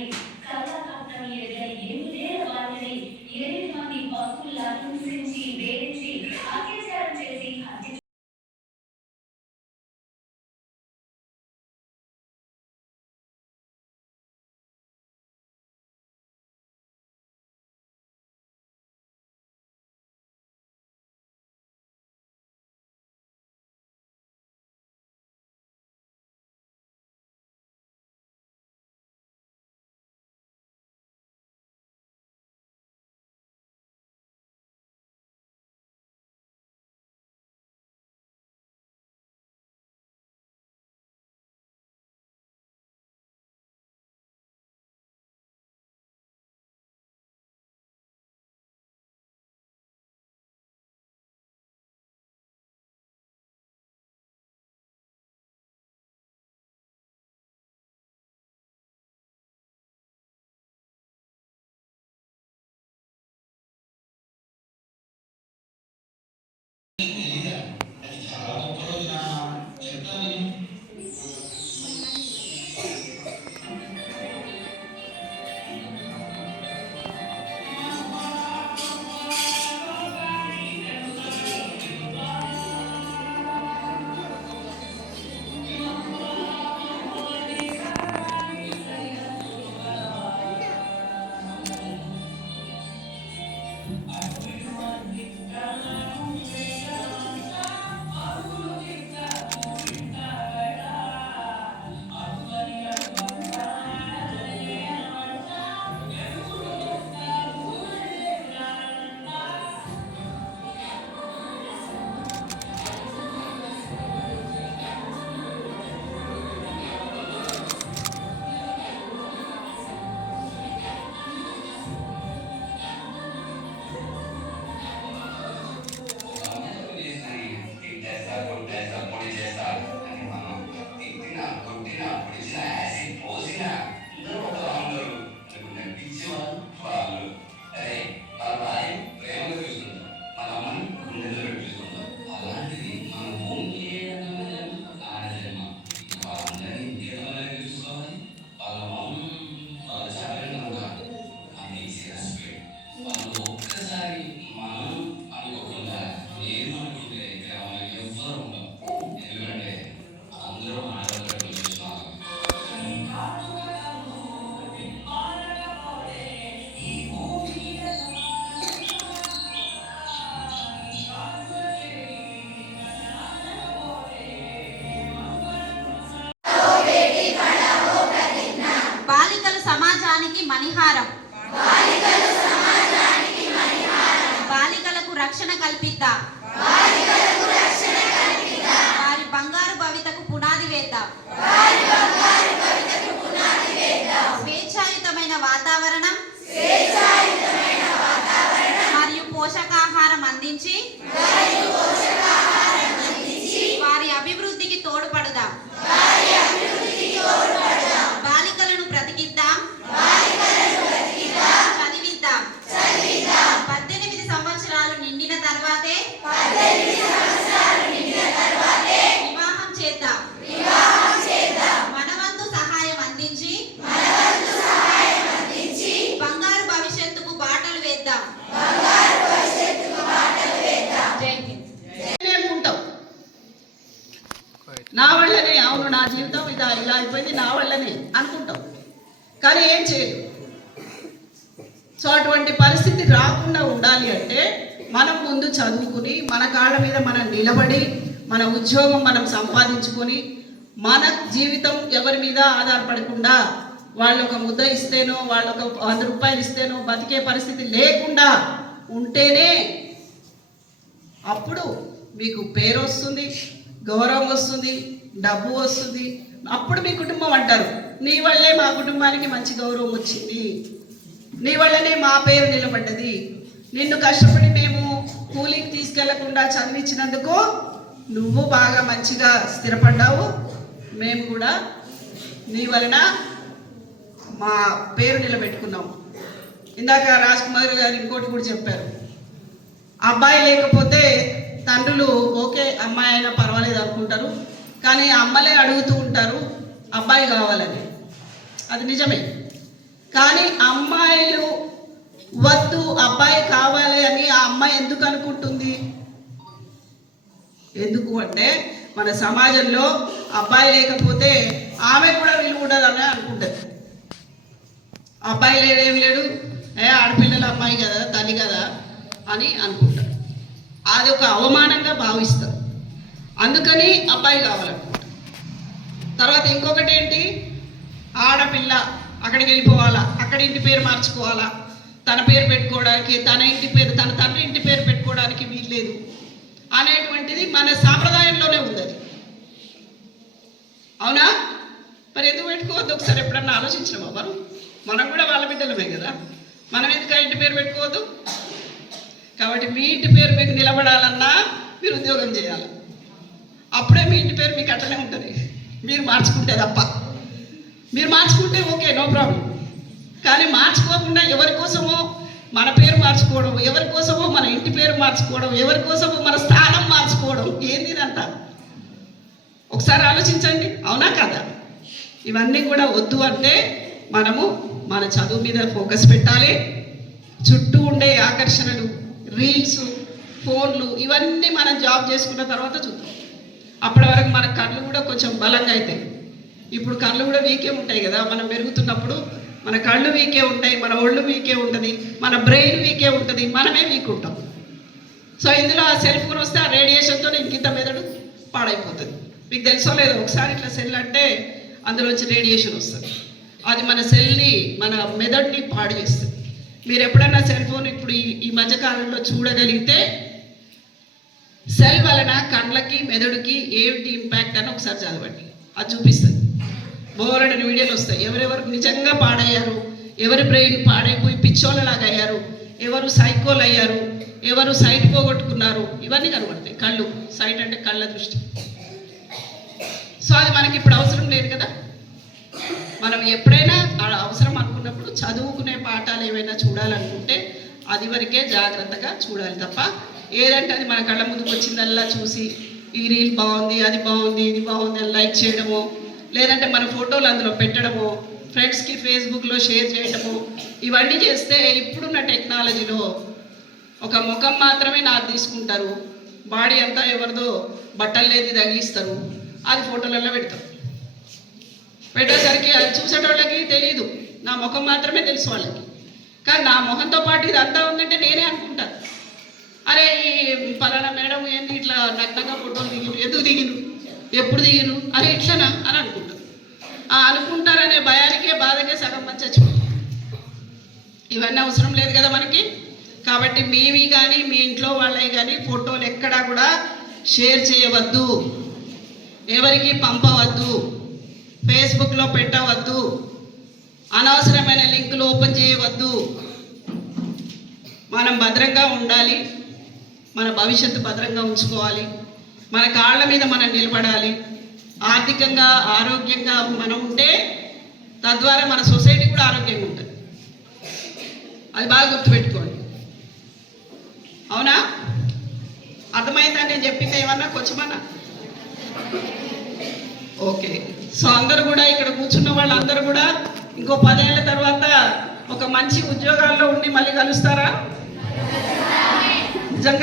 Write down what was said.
వారిని కళాకాప్తం ఎదుగని 8 వారిని 8 మంది భక్తుల హింసించి వేధించి అత్యాచారం చేసి హత్య మణిహారం బాలికలకు రక్షణ కల్పిద్దాం వారి బంగారు భవితకు పునాది వేద్దాం స్వేచ్ఛాయుతమైన వాతావరణం మరియు పోషకాహారం అందించి వారి అభివృద్ధికి తోడ్పడదాం బాలికలను బ్రతికిద్దాం చదివిద్దాం 18 సంవత్సరాలు నిండిన తర్వాతే వివాహం చేద్దాం మనవంతు సహాయం అందించి బంగారు భవిష్యత్తుకు బాటలు వేద్దాం. నా వల్లనే అవును నా జీవితం ఇలా అయిపోయింది నా వల్లనే అనుకుంటాం కానీ ఏం చేయదు. సో అటువంటి పరిస్థితి రాకుండా ఉండాలి అంటే మనం ముందు చదువుకుని మన కాళ్ళ మీద మనం నిలబడి మన ఉద్యోగం మనం సంపాదించుకొని మన జీవితం ఎవరి మీద ఆధారపడకుండా వాళ్ళు ఒక ముద్ద ఇస్తేనో వాళ్ళు ఒక 100 రూపాయలు ఇస్తేనో బతికే పరిస్థితి లేకుండా ఉంటేనే అప్పుడు మీకు పేరు వస్తుంది, గౌరవం వస్తుంది, డబ్బు వస్తుంది. అప్పుడు మీ కుటుంబం అంటారు నీ వల్లే మా కుటుంబానికి మంచి గౌరవం వచ్చింది, నీ వల్లనే మా పేరు నిలబడ్డది, నిన్ను కష్టపడి మేము కూలికి తీసుకెళ్లకుండా చదివించినందుకు నువ్వు బాగా మంచిగా స్థిరపడ్డావు, మేము కూడా నీ వలన మా పేరు నిలబెట్టుకున్నాం. ఇందాక రాజ్ కుమార్ గారు ఇంకోటి కూడా చెప్పారు, అబ్బాయి లేకపోతే తండ్రులు ఓకే అమ్మాయి అయినా పర్వాలేదు అనుకుంటారు కానీ అమ్మలే అడుగుతూ ఉంటారు అబ్బాయి కావాలని. అది నిజమే. కానీ అమ్మాయిలు వద్దు అబ్బాయి కావాలి అని ఆ అమ్మాయి ఎందుకు అనుకుంటుంది? ఎందుకు అంటే మన సమాజంలో అబ్బాయి లేకపోతే ఆమె కూడా విలువ ఉండదని అనుకుంటుంది. అబ్బాయి లేడేం లేడు, ఆడపిల్లల అమ్మాయి కదా, తల్లి కదా అని అనుకుంటారు. అది ఒక అవమానంగా భావిస్తారు. అందుకని అబ్బాయి కావాలనుకుంటారు. తర్వాత ఇంకొకటి ఏంటి, ఆడపిల్ల అక్కడికి వెళ్ళిపోవాలా, అక్కడ ఇంటి పేరు మార్చుకోవాలా, తన పేరు పెట్టుకోవడానికి, తన ఇంటి పేరు, తన తండ్రి ఇంటి పేరు పెట్టుకోవడానికి వీల్లేదు అనేటువంటిది మన సాంప్రదాయంలోనే ఉంది. అది అవునా? మరి ఎందుకు పెట్టుకోవద్దు? ఒకసారి ఎప్పుడన్నా ఆలోచించినామా? మనం కూడా వాళ్ళ బిడ్డలమే కదా, మనం ఎందుకు ఇంటి పేరు పెట్టుకోవద్దు? కాబట్టి మీ ఇంటి పేరు మీకు నిలబడాలన్నా మీరు ఉద్యోగం చేయాలి. అప్పుడే మీ ఇంటి పేరు మీకు అట్టనే ఉంటుంది. మీరు మార్చుకుంటే తప్ప, మీరు మార్చుకుంటే ఓకే, నో ప్రాబ్లం. కానీ మార్చుకోకుండా ఎవరి కోసమో మన పేరు మార్చుకోవడం, ఎవరి కోసమో మన ఇంటి పేరు మార్చుకోవడం, ఎవరి కోసమో మన స్థానం మార్చుకోవడం, ఏంది ఇదంతా? ఒకసారి ఆలోచించండి, అవునా కదా? ఇవన్నీ కూడా వద్దు అంటే మనము మన చదువు మీద ఫోకస్ పెట్టాలి. చుట్టూ ఉండే ఆకర్షణలు, రీల్స్, ఫోన్లు, ఇవన్నీ మనం జాబ్ చేసుకున్న తర్వాత చూద్దాం. అప్పటి వరకు మన కళ్ళు కూడా కొంచెం బలంగా అవుతాయి. ఇప్పుడు కళ్ళు కూడా వీకే ఉంటాయి కదా, మనం పెరుగుతున్నప్పుడు మన కళ్ళు వీకే ఉంటాయి, మన ఒళ్ళు వీకే ఉంటుంది, మన బ్రెయిన్ వీకే ఉంటుంది, మనమే వీక్ ఉంటాం. సో ఇందులో ఆ సెల్ ఫోన్ వస్తే ఆ రేడియేషన్తో ఇంకింత మెదడు పాడైపోతుంది. మీకు తెలుసో లేదో, ఒకసారి ఇట్లా సెల్ అంటే అందులోంచి రేడియేషన్ వస్తుంది. అది మన సెల్ని, మన మెదడుని పాడు చేస్తుంది. మీరు ఎప్పుడైనా సెల్ ఫోన్ ఇప్పుడు ఈ మధ్యకాలంలో చూడగలిగితే సెల్ వలన కళ్ళకి మెదడుకి ఏమిటి ఇంపాక్ట్ అని ఒకసారి చదవండి, అది చూపిస్తుంది. బోలెడని వీడియోలు వస్తాయి. ఎవరెవరు నిజంగా పాడయ్యారు, ఎవరి బ్రెయిన్ పాడైపోయి పిచ్చోళ్ళలాగా అయ్యారు, ఎవరు సైకోలు అయ్యారు, ఎవరు సైట్ పోగొట్టుకున్నారు, ఇవన్నీ కనబడతాయి. కళ్ళు, సైట్ అంటే కళ్ళ దృష్టి. సో అది మనకి ఇప్పుడు అవసరం లేదు కదా. మనం ఎప్పుడైనా అవసరం అనుకున్నప్పుడు చదువుకునే పాఠాలు ఏమైనా చూడాలనుకుంటే అది వరకే జాగ్రత్తగా చూడాలి తప్ప, ఏదంటే అది మన కళ్ళ ముందుకు వచ్చిందల్లా చూసి ఈ రీల్ బాగుంది, అది బాగుంది, ఇది బాగుంది అని లైక్ చేయడమో, లేదంటే మన ఫోటోలు అందులో పెట్టడమో, ఫ్రెండ్స్కి ఫేస్బుక్లో షేర్ చేయడమో, ఇవన్నీ చేస్తే ఇప్పుడున్న టెక్నాలజీలో ఒక ముఖం మాత్రమే నాది తీసుకుంటారు, బాడీ అంతా ఎవరిదో బట్టలు లేని తగిలిస్తారు, అది ఫోటోలలో పెడతారు. పెట్టేసరికి అది చూసేటోళ్ళకి తెలియదు, నా ముఖం మాత్రమే తెలుసు వాళ్ళకి. కానీ నా ముఖంతో పాటు ఇదంతా ఉందంటే నేనే అనుకుంటాను, అరే ఈ పలానా మేడం ఏంటి ఇట్లా నగ్నంగా ఫోటోలు దిగిరు, ఎందుకు దిగిరు, ఎప్పుడు దిగిరు, అరే ఇట్లనా అని అనుకుంటారు. ఆ అనుకుంటారనే భయానికే, బాధకే సగం మంది చచ్చిపోతారు. ఇవన్నీ అవసరం లేదు కదా మనకి. కాబట్టి మీవి కానీ మీ ఇంట్లో వాళ్ళవి కానీ ఫోటోలు ఎక్కడా కూడా షేర్ చేయవద్దు, ఎవరికి పంపవద్దు, ఫేస్బుక్లో పెట్టవద్దు, అనవసరమైన లింకులు ఓపెన్ చేయవద్దు. మనం భద్రంగా ఉండాలి, మన భవిష్యత్తు భద్రంగా ఉంచుకోవాలి, మన కాళ్ళ మీద మనం నిలబడాలి. ఆర్థికంగా ఆరోగ్యంగా మనం ఉంటే తద్వారా మన సొసైటీ కూడా ఆరోగ్యంగా ఉంటుంది. అది బాగా గుర్తుపెట్టుకోండి, అవునా? అర్థమైందా నేను చెప్పింది ఏమన్నా కొంచెమన్నా? ఓకే. సో అందరూ కూడా ఇక్కడ కూర్చున్న వాళ్ళందరూ కూడా ఇంకో 10 ఏళ్ల తర్వాత ఒక మంచి ఉద్యోగాల్లో ఉండి మళ్ళీ కలుస్తారా? నిజంగా